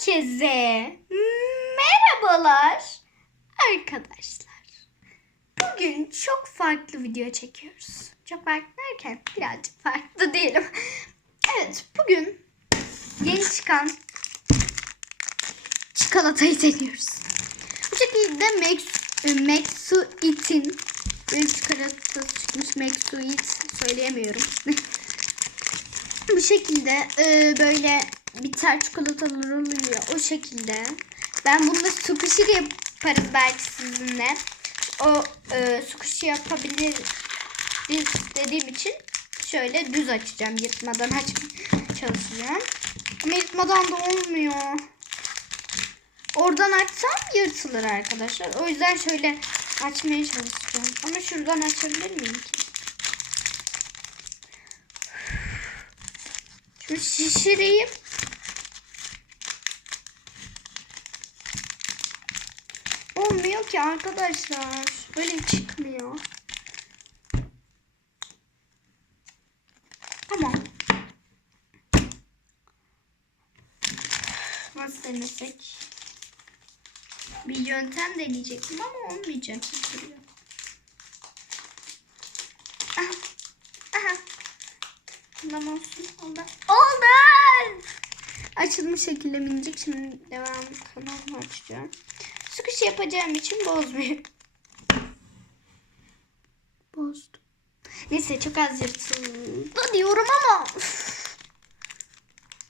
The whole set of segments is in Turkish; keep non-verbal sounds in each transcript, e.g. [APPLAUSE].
Herkese merhabalar arkadaşlar. Bugün çok farklı video çekiyoruz. Çok farklı derken birazcık farklı diyelim. Evet bugün yeni çıkan çikolatayı deniyoruz. Bu şekilde Max, e, Maxuit'in bir çikolatası çıkmış. Maxuit söyleyemiyorum. [LAUGHS] Bu şekilde e, böyle bitter çikolatalar oluyor o şekilde. Ben bunda sukuşi de yaparız belki sizinle. O e, sukuşi yapabilir dediğim için şöyle düz açacağım. Yırtmadan açmaya çalışacağım. Ama yırtmadan da olmuyor. Oradan açsam yırtılır arkadaşlar. O yüzden şöyle açmaya çalışacağım. Ama şuradan açabilir miyim ki? Şunu şişireyim. Olmuyor ki arkadaşlar. Böyle çıkmıyor. Tamam. Nasıl denesek? Bir yöntem deneyecektim ama olmayacak. Aha. Aha. Bundan olsun. Oldu. Oldu. Açılmış şekilde minicik. Şimdi devam kanalımı açacağım. Sıkış yapacağım için bozmuyor. Bozdum. Neyse çok az yırtıldı diyorum ama.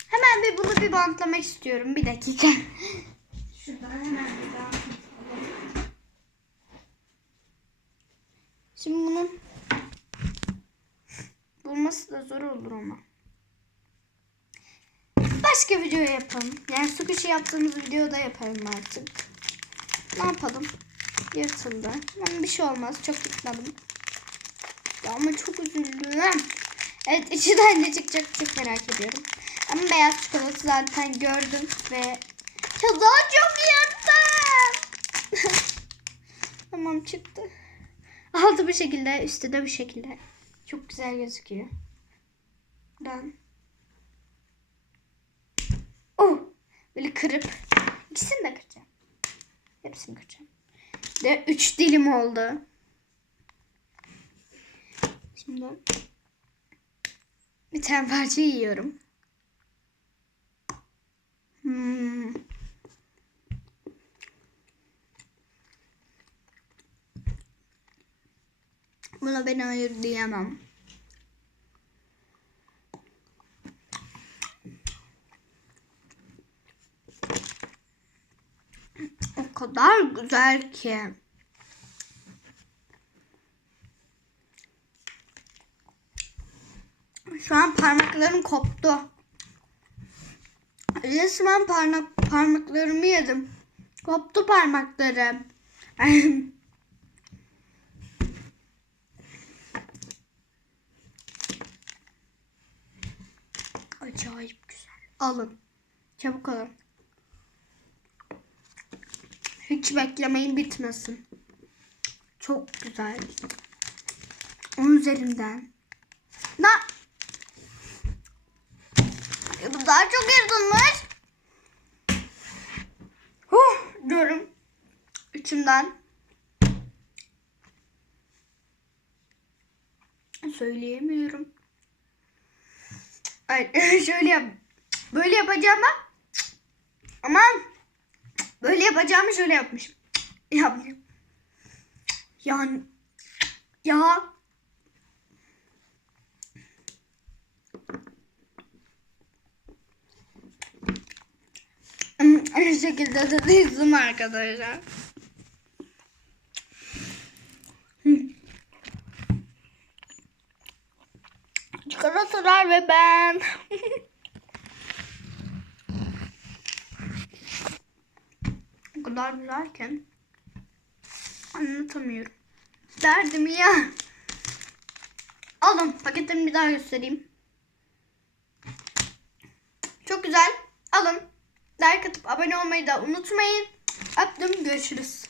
Hemen bir bunu bir bantlamak istiyorum. Bir dakika. Şuradan hemen bir. Şimdi bunun bulması da zor olur ama. Başka video yapalım. Yani su kuşu yaptığımız videoda yapalım artık. Ne yapalım? Yırtıldı. Ama bir şey olmaz. Çok yırtmadım. Ya ama çok üzüldüm. Evet içinden ne çıkacak çok merak ediyorum. Ama beyaz çikolata zaten gördüm ve ya çok yırttım. [LAUGHS] tamam çıktı. Altı bu şekilde, üstü de bu şekilde. Çok güzel gözüküyor. Ben. Oh! Böyle kırıp ikisini de kıracağım. Hepsini kıracağım. De üç dilim oldu. Şimdi bir tane parça yiyorum. Hmm. Buna ben hayır diyemem. O kadar güzel ki. Şu an parmaklarım koptu. Resmen parmak, parmaklarımı yedim. Koptu parmaklarım. [LAUGHS] Acayip güzel. Alın. Çabuk alın. Hiç beklemeyin bitmesin. Çok güzel. Onun üzerinden. Na bu daha çok yırtılmış. Huh, diyorum. İçimden. Söyleyemiyorum. Ay, [LAUGHS] şöyle yap. Böyle yapacağım ama aman böyle yapacağımı şöyle yapmışım. [TSK] Yapmışım. Yani ya Aynı şekilde de dizdim arkadaşlar. Çikolatalar ve ben. [LAUGHS] o kadar güzelken anlatamıyorum. Derdim ya. Alın paketimi bir daha göstereyim. Çok güzel. Alın. Like atıp abone olmayı da unutmayın. Öptüm. Görüşürüz.